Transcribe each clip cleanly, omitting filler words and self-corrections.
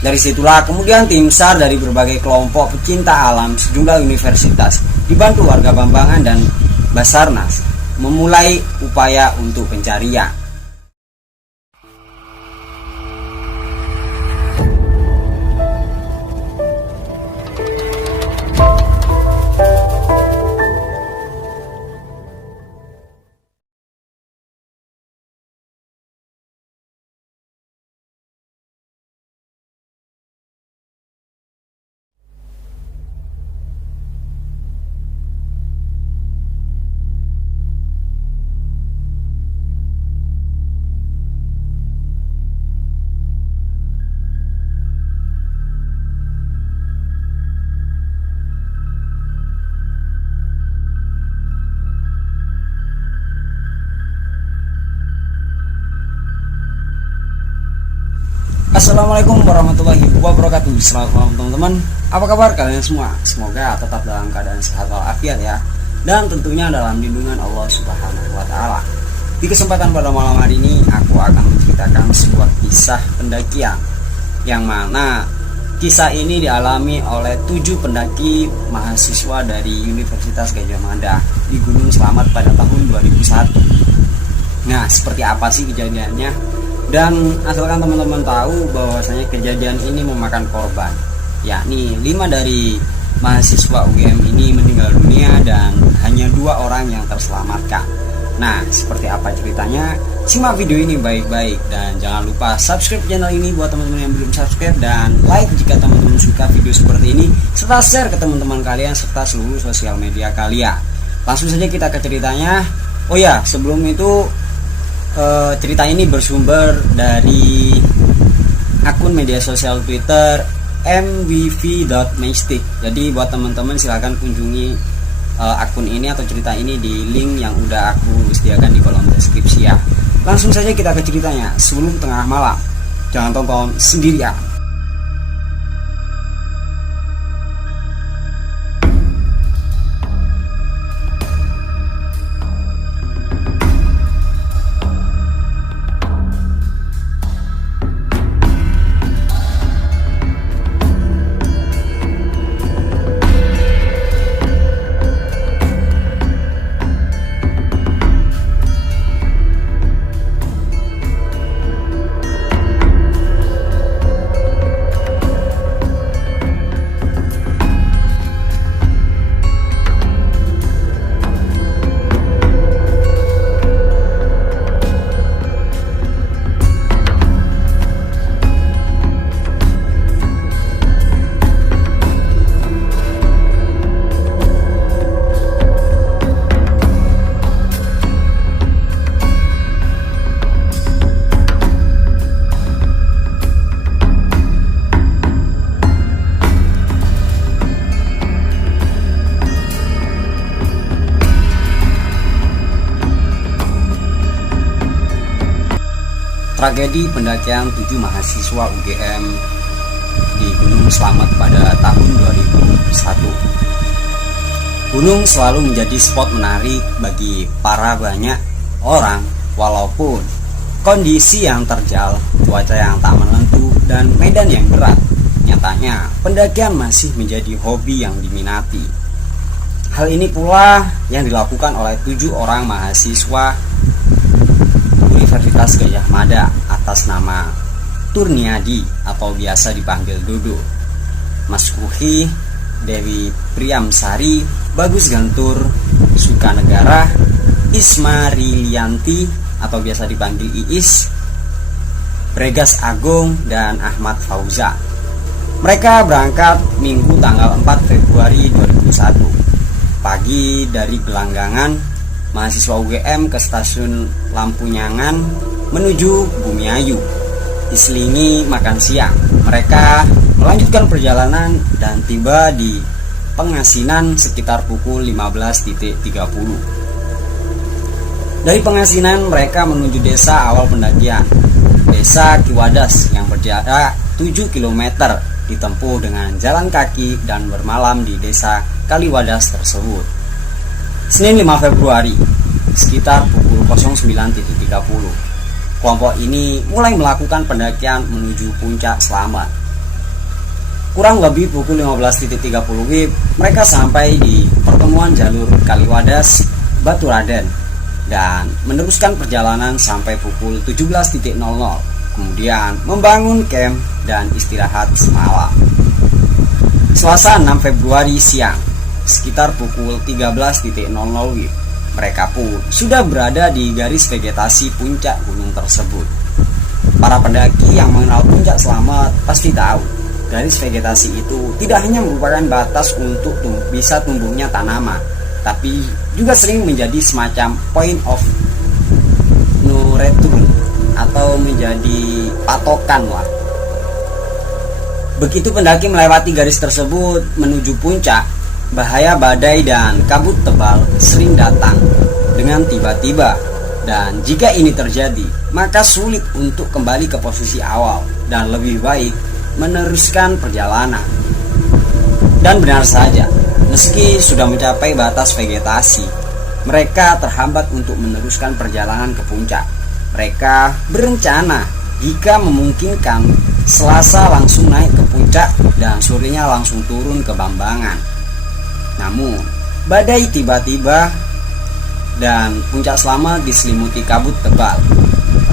Dari situlah kemudian tim SAR dari berbagai kelompok pecinta alam sejumlah universitas dibantu warga Bambangan dan Basarnas memulai upaya untuk pencarian. Assalamualaikum warahmatullahi wabarakatuh. Selamat malam teman-teman. Apa kabar kalian semua? Semoga tetap dalam keadaan sehat walafiat ya. Dan tentunya dalam lindungan Allah Subhanahu wa taala. Di kesempatan pada malam hari ini aku akan menceritakan sebuah kisah pendakian yang mana kisah ini dialami oleh 7 pendaki mahasiswa dari Universitas Gadjah Mada di Gunung Slamet pada tahun 2001. Nah, seperti apa sih kejadiannya? Dan asalkan teman-teman tahu bahwasanya kejadian ini memakan korban, yakni 5 dari mahasiswa UGM ini meninggal dunia dan hanya 2 orang yang terselamatkan. Nah, seperti apa ceritanya? Simak video ini baik-baik dan jangan lupa subscribe channel ini buat teman-teman yang belum subscribe, dan like jika teman-teman suka video seperti ini, serta share ke teman-teman kalian serta seluruh sosial media kalian. Langsung saja kita ke ceritanya. Oh ya, sebelum itu cerita ini bersumber dari akun media sosial Twitter mwv.mystic. Jadi buat teman-teman silahkan kunjungi akun ini atau cerita ini di link yang udah aku sediakan di kolom deskripsi ya. Langsung saja kita ke ceritanya. Sebelum tengah malam, jangan tonton sendirian. Tragedi pendakian 7 mahasiswa UGM di Gunung Slamet pada tahun 2001. Gunung selalu menjadi spot menarik bagi para banyak orang, walaupun kondisi yang terjal, cuaca yang tak menentu, dan medan yang berat. Nyatanya, pendakian masih menjadi hobi yang diminati. Hal ini pula yang dilakukan oleh 7 orang mahasiswa Universitas Gadjah Mada atas nama Turniadi atau biasa dipanggil Dodo, Mas Kuhi, Dewi Priamsari, Bagus Gantur, Sukanegara, Isma Rilianti atau biasa dipanggil Iis, Bregas Agung, dan Ahmad Fauza. Mereka berangkat Minggu tanggal 4 Februari 2001 pagi dari Gelanggangan. Mahasiswa UGM ke stasiun Lampunyangan menuju Bumiayu. Diselingi makan siang, mereka melanjutkan perjalanan dan tiba di Pengasinan sekitar pukul 15.30. Dari Pengasinan mereka menuju desa awal pendakian, Desa Kiwadas, yang berjarak 7 km, ditempuh dengan jalan kaki dan bermalam di Desa Kaliwadas tersebut. Senin 5 Februari, sekitar pukul 09.30, kelompok ini mulai melakukan pendakian menuju puncak Slamet. Kurang lebih pukul 15.30 WIB, mereka sampai di pertemuan jalur Kaliwadas Batu Raden dan meneruskan perjalanan sampai pukul 17.00. Kemudian membangun camp dan istirahat semalam. Selasa 6 Februari siang, sekitar pukul 13.00 WIB, mereka pun sudah berada di garis vegetasi puncak gunung tersebut. Para pendaki yang mengenal puncak selamat pasti tahu, garis vegetasi itu tidak hanya merupakan batas untuk bisa tumbuhnya tanaman, tapi juga sering menjadi semacam point of no return atau menjadi patokan lah. Begitu pendaki melewati garis tersebut menuju puncak, bahaya badai dan kabut tebal sering datang dengan tiba-tiba, dan jika ini terjadi, maka sulit untuk kembali ke posisi awal dan lebih baik meneruskan perjalanan. Dan benar saja, meski sudah mencapai batas vegetasi, mereka terhambat untuk meneruskan perjalanan ke puncak. Mereka berencana jika memungkinkan Selasa langsung naik ke puncak dan sorenya langsung turun ke Bambangan. Namun, badai tiba-tiba dan puncak Selamat diselimuti kabut tebal.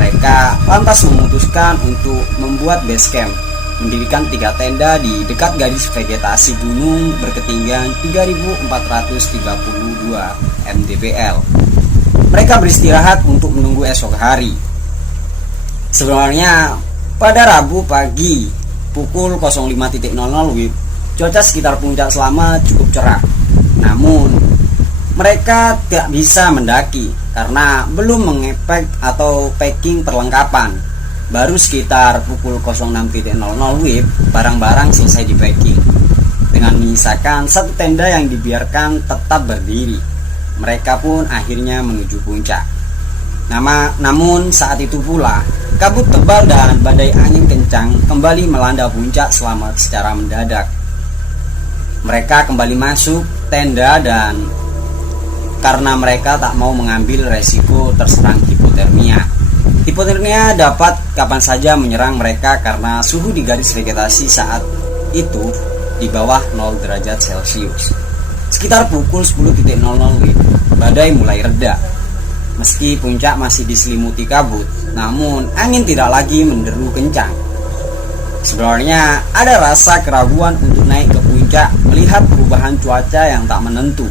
Mereka lantas memutuskan untuk membuat base camp, mendirikan 3 tenda di dekat garis vegetasi gunung berketinggian 3.432 mdpl. Mereka beristirahat untuk menunggu esok hari. Sebenarnya pada Rabu pagi pukul 05.00 WIB, cuaca sekitar puncak Selamat cukup cerah. Namun mereka tidak bisa mendaki karena belum mengepek atau packing perlengkapan. Baru sekitar pukul 06.00 WIB, barang-barang selesai di packing dengan menyisakan 1 tenda yang dibiarkan tetap berdiri. Mereka pun akhirnya menuju puncak. Namun saat itu pula, kabut tebal dan badai angin kencang kembali melanda puncak Selamat secara mendadak. Mereka kembali masuk tenda dan karena mereka tak mau mengambil resiko terserang hipotermia. Hipotermia dapat kapan saja menyerang mereka karena suhu di garis vegetasi saat itu di bawah 0 derajat Celcius. Sekitar pukul 10.00 WIB, badai mulai reda. Meski puncak masih diselimuti kabut, namun angin tidak lagi menderu kencang. Sebenarnya ada rasa keraguan untuk naik ke puncak melihat perubahan cuaca yang tak menentu.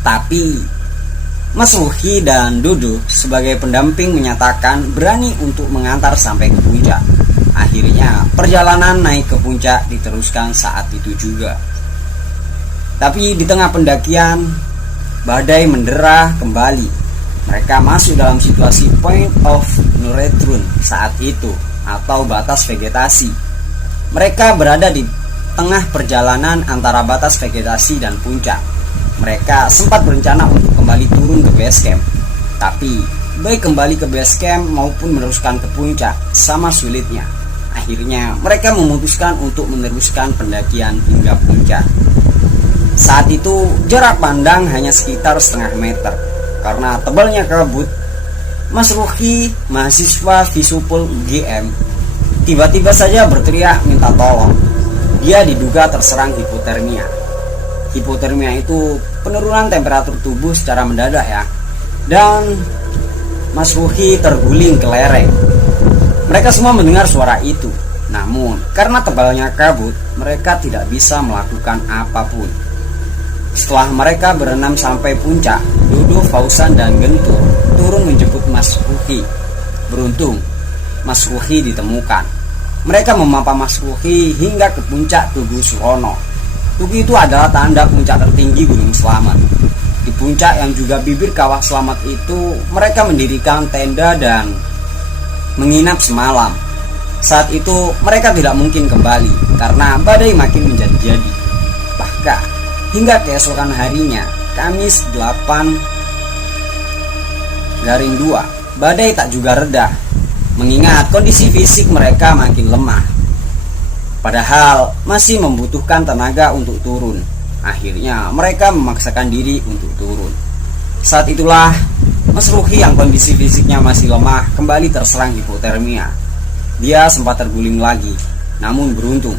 Tapi Mas Ruhi dan Dudu sebagai pendamping menyatakan berani untuk mengantar sampai ke puncak. Akhirnya perjalanan naik ke puncak diteruskan saat itu juga. Tapi di tengah pendakian, badai mendera kembali. Mereka masuk dalam situasi point of no return saat itu atau batas vegetasi. Mereka berada di tengah perjalanan antara batas vegetasi dan puncak. Mereka sempat berencana untuk kembali turun ke base camp, tapi baik kembali ke base camp maupun meneruskan ke puncak sama sulitnya. Akhirnya mereka memutuskan untuk meneruskan pendakian hingga puncak. Saat itu jarak pandang hanya sekitar setengah meter karena tebalnya kabut. Mas Ruhi, mahasiswa Visupol UGM, tiba-tiba saja berteriak minta tolong. Dia diduga terserang hipotermia. Hipotermia itu penurunan temperatur tubuh secara mendadak ya. Dan Mas Ruhi terguling ke lereng. Mereka semua mendengar suara itu. Namun karena tebalnya kabut, mereka tidak bisa melakukan apapun. Setelah mereka berenam sampai puncak, Dodo, Fausan, dan Gentur turun menjemput Mas Ruhi. Beruntung, Mas Ruhi ditemukan. Mereka memampa Mas Ruhi hingga ke puncak Tugu Surono. Tugu itu adalah tanda puncak tertinggi Gunung Selamat. Di puncak yang juga bibir kawah Selamat itu, mereka mendirikan tenda dan menginap semalam. Saat itu mereka tidak mungkin kembali karena badai makin menjadi-jadi. Bahkan hingga keesokan harinya, Kamis 8/2, badai tak juga reda, mengingat kondisi fisik mereka makin lemah. Padahal masih membutuhkan tenaga untuk turun. Akhirnya mereka memaksakan diri untuk turun. Saat itulah Mas Ruhi yang kondisi fisiknya masih lemah kembali terserang hipotermia. Dia sempat terguling lagi, namun beruntung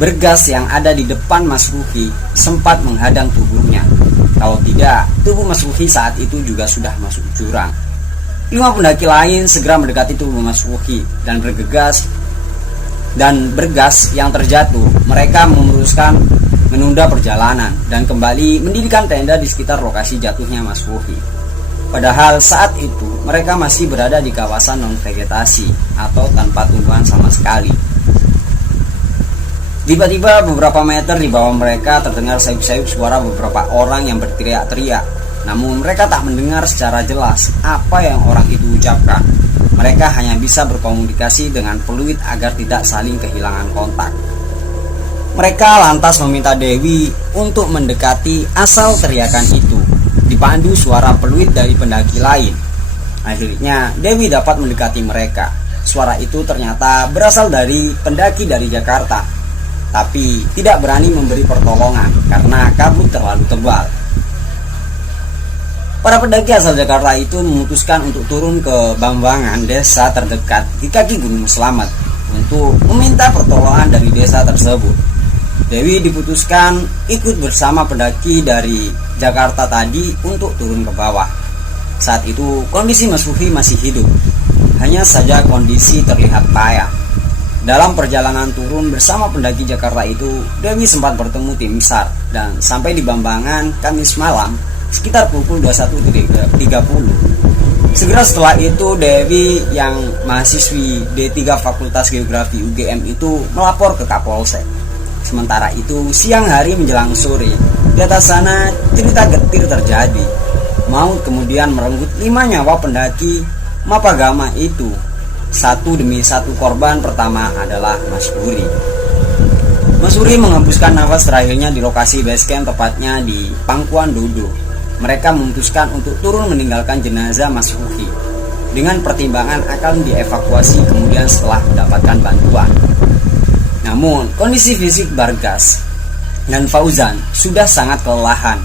Bergas yang ada di depan Mas Ruhi sempat menghadang tubuhnya. Kalau tidak, tubuh Mas Ruhi saat itu juga sudah masuk jurang. 5 pendaki lain segera mendekati tubuh Mas Ruhi dan bergas yang terjatuh. Mereka memutuskan menunda perjalanan dan kembali mendirikan tenda di sekitar lokasi jatuhnya Mas Ruhi. Padahal saat itu mereka masih berada di kawasan non-vegetasi atau tanpa tumbuhan sama sekali. Tiba-tiba beberapa meter di bawah mereka terdengar sayup-sayup suara beberapa orang yang berteriak-teriak. Namun mereka tak mendengar secara jelas apa yang orang itu ucapkan. Mereka hanya bisa berkomunikasi dengan peluit agar tidak saling kehilangan kontak. Mereka lantas meminta Dewi untuk mendekati asal teriakan itu, dipandu suara peluit dari pendaki lain. Akhirnya Dewi dapat mendekati mereka. Suara itu ternyata berasal dari pendaki dari Jakarta, tapi tidak berani memberi pertolongan karena kabut terlalu tebal. Para pendaki asal Jakarta itu memutuskan untuk turun ke Bambangan, desa terdekat di kaki Gunung Slamet, untuk meminta pertolongan dari desa tersebut. Dewi diputuskan ikut bersama pendaki dari Jakarta tadi untuk turun ke bawah. Saat itu kondisi Mas Ruhi masih hidup, hanya saja kondisi terlihat payah. Dalam perjalanan turun bersama pendaki Jakarta itu, Dewi sempat bertemu tim SAR dan sampai di Bambangan Kamis malam sekitar pukul 21.30. Segera setelah itu Dewi yang mahasiswi D3 Fakultas Geografi UGM itu melapor ke Kapolsek. Sementara itu siang hari menjelang sore, di atas sana cerita getir terjadi. Maut kemudian merenggut 5 nyawa pendaki Mapagama itu. Satu demi satu korban pertama adalah Mas Huri. Mas Huri menghembuskan nafas terakhirnya di lokasi basecamp, tepatnya di Pangkuan Dodo. Mereka memutuskan untuk turun meninggalkan jenazah Mas Huri dengan pertimbangan akan dievakuasi kemudian setelah mendapatkan bantuan. Namun kondisi fisik Bargas dan Fauzan sudah sangat kelelahan.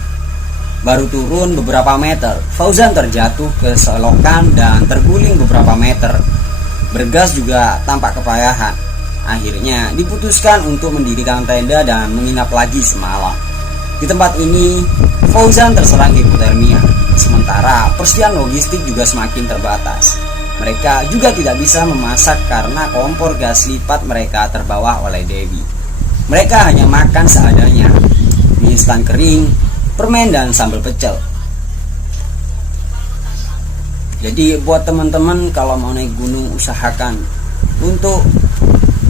Baru turun beberapa meter, Fauzan terjatuh ke selokan dan terguling beberapa meter. Bergas juga tampak kepayahan. Akhirnya diputuskan untuk mendirikan tenda dan menginap lagi semalam. Di tempat ini Fauzan terserang hipotermia, sementara persediaan logistik juga semakin terbatas. Mereka juga tidak bisa memasak karena kompor gas lipat mereka terbawa oleh Dewi. Mereka hanya makan seadanya, mie instan kering, permen dan sambal pecel. Jadi buat teman-teman kalau mau naik gunung, usahakan untuk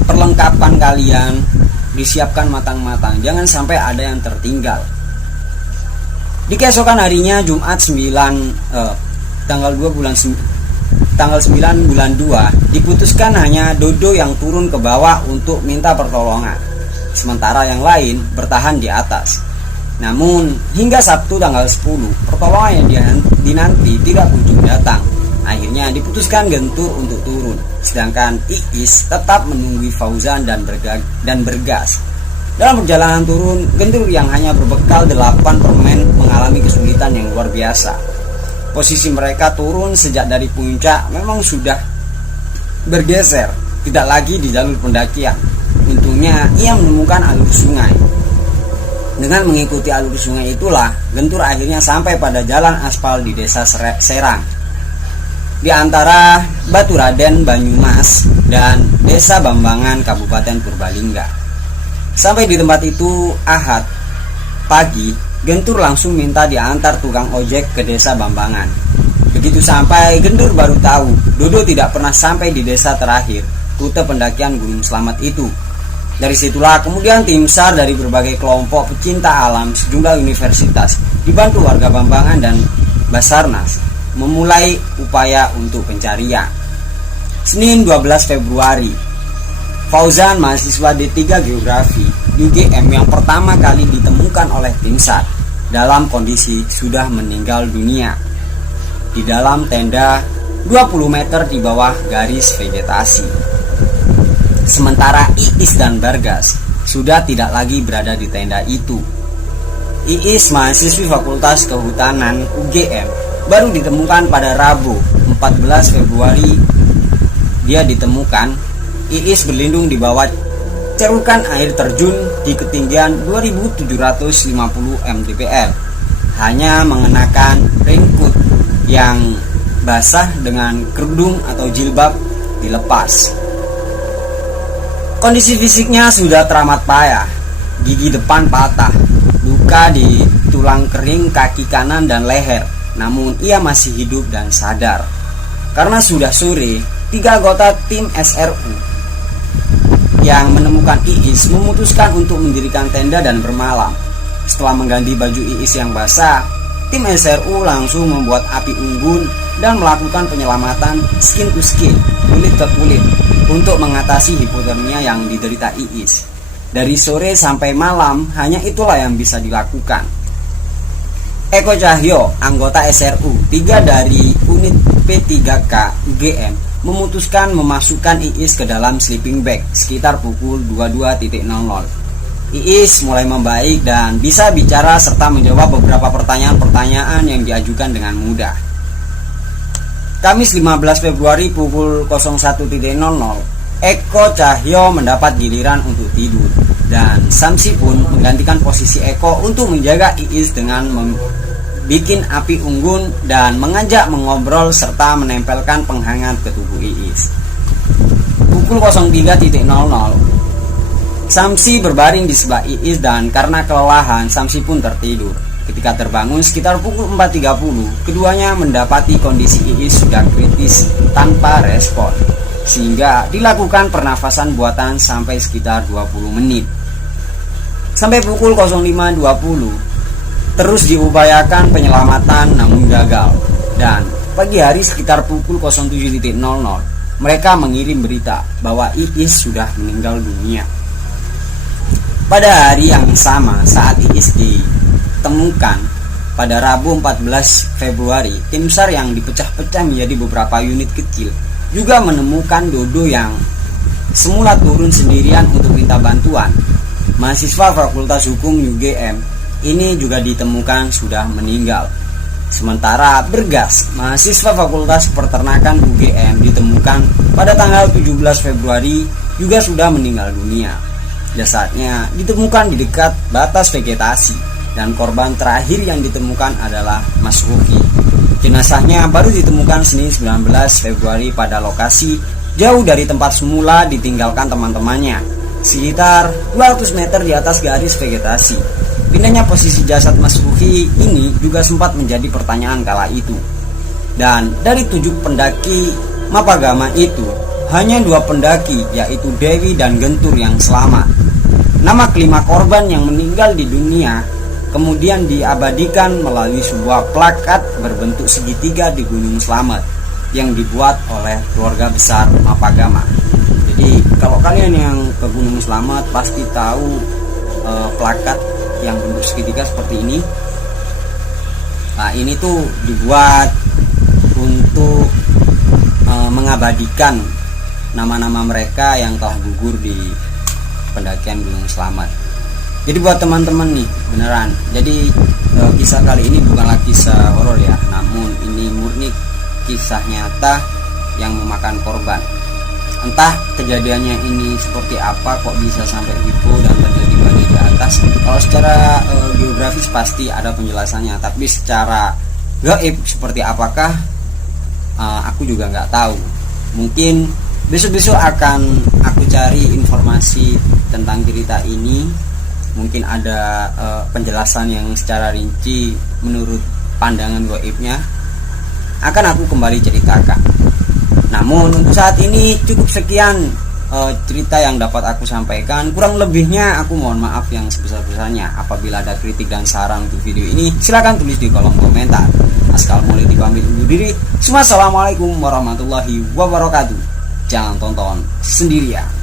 perlengkapan kalian disiapkan matang-matang, jangan sampai ada yang tertinggal. Di keesokan harinya Jumat tanggal 9 bulan 2 diputuskan hanya Dodo yang turun ke bawah untuk minta pertolongan, sementara yang lain bertahan di atas. Namun hingga Sabtu tanggal 10 pertolongan yang dinanti tidak kunjung datang. Akhirnya diputuskan Gentur untuk turun, sedangkan Iis tetap menunggu Fauzan dan Bergas. Dalam perjalanan turun, Gentur yang hanya berbekal 8 permen mengalami kesulitan yang luar biasa. Posisi mereka turun sejak dari puncak memang sudah bergeser, tidak lagi di jalur pendakian. Untungnya ia menemukan alur sungai. Dengan mengikuti alur sungai itulah Gentur akhirnya sampai pada jalan aspal di desa Serang, di antara Baturaden Banyumas dan desa Bambangan Kabupaten Purbalingga. Sampai di tempat itu Ahad pagi, Gentur langsung minta diantar tukang ojek ke desa Bambangan. Begitu sampai, Gentur baru tahu Dodo tidak pernah sampai di desa terakhir rute pendakian Gunung Slamet itu. Dari situlah kemudian tim SAR dari berbagai kelompok pecinta alam sejumlah universitas dibantu warga Bambangan dan Basarnas memulai upaya untuk pencarian. Senin 12 Februari, Fauzan, mahasiswa D3 Geografi UGM yang pertama kali ditemukan oleh tim SAR dalam kondisi sudah meninggal dunia di dalam tenda 20 meter di bawah garis vegetasi. Sementara Iis dan Bargas sudah tidak lagi berada di tenda itu. Iis, mahasiswi Fakultas Kehutanan UGM, baru ditemukan pada Rabu 14 Februari. Dia ditemukan Iis berlindung di bawah cerukan air terjun di ketinggian 2750 mdpl, hanya mengenakan raincoat yang basah dengan kerudung atau jilbab dilepas. Kondisi fisiknya sudah teramat payah, gigi depan patah, luka di tulang kering kaki kanan dan leher, namun ia masih hidup dan sadar. Karena sudah sore, 3 anggota tim SRU yang menemukan Iis memutuskan untuk mendirikan tenda dan bermalam. Setelah mengganti baju Iis yang basah, tim SRU langsung membuat api unggun dan melakukan penyelamatan skin to skin, kulit ke kulit, untuk mengatasi hipotermia yang diderita Iis. Dari sore sampai malam, hanya itulah yang bisa dilakukan. Eko Cahyo, anggota SRU 3 dari unit P3K UGM, memutuskan memasukkan Iis ke dalam sleeping bag sekitar pukul 22.00. Iis mulai membaik dan bisa bicara serta menjawab beberapa pertanyaan-pertanyaan yang diajukan dengan mudah. Kamis 15 Februari pukul 01.00, Eko Cahyo mendapat giliran untuk tidur, dan Samsi pun menggantikan posisi Eko untuk menjaga Iis dengan membuat api unggun dan mengajak mengobrol serta menempelkan penghangat ke tubuh Iis. Pukul 03.00, Samsi berbaring di sebelah Iis dan karena kelelahan Samsi pun tertidur. Ketika terbangun sekitar pukul 4.30, keduanya mendapati kondisi Iis sudah kritis tanpa respon, sehingga dilakukan pernafasan buatan sampai sekitar 20 menit. Sampai pukul 05.20, terus diupayakan penyelamatan namun gagal. Dan pagi hari sekitar pukul 07.00, mereka mengirim berita bahwa Iis sudah meninggal dunia. Pada hari yang sama saat Iis ditemukan, pada Rabu 14 Februari, tim SAR yang dipecah-pecah menjadi beberapa unit kecil juga menemukan Dodo yang semula turun sendirian untuk minta bantuan. Mahasiswa Fakultas Hukum UGM ini juga ditemukan sudah meninggal. Sementara Bergas, mahasiswa Fakultas Peternakan UGM, ditemukan pada tanggal 17 Februari juga sudah meninggal dunia. Jasadnya ditemukan di dekat batas vegetasi, dan korban terakhir yang ditemukan adalah Mas Ruki. Jenazahnya baru ditemukan Senin 19 Februari pada lokasi jauh dari tempat semula ditinggalkan teman-temannya, sekitar 200 meter di atas garis vegetasi. Pindahnya posisi jasad Mas Ruki ini juga sempat menjadi pertanyaan kala itu. Dan dari 7 pendaki Mapagama itu, hanya 2 pendaki, yaitu Dewi dan Gentur, yang selamat. Nama kelima korban yang meninggal di dunia kemudian diabadikan melalui sebuah plakat berbentuk segitiga di Gunung Slamet yang dibuat oleh keluarga besar Mapagama. Jadi kalau kalian yang ke Gunung Slamet pasti tahu plakat yang bentuk segitiga seperti ini. Nah, ini tuh dibuat untuk mengabadikan nama-nama mereka yang telah gugur di pendakian Gunung Slamet. Jadi buat teman-teman nih, beneran, jadi kisah kali ini bukanlah kisah horor ya, namun ini murni kisah nyata yang memakan korban. Entah kejadiannya ini seperti apa kok bisa sampai hipo dan terjadi badai di atas. Kalau secara geografis pasti ada penjelasannya, tapi secara gaib seperti apakah aku juga nggak tahu. Mungkin besok-besok akan aku cari informasi tentang cerita ini. Mungkin ada penjelasan yang secara rinci menurut pandangan gaibnya, akan aku kembali ceritakan. Namun untuk saat ini cukup sekian cerita yang dapat aku sampaikan. Kurang lebihnya aku mohon maaf yang sebesar-besarnya. Apabila ada kritik dan saran untuk video ini, silakan tulis di kolom komentar. Askal mulai dipamit undur diri. Assalamualaikum warahmatullahi wabarakatuh. Jangan tonton sendirian.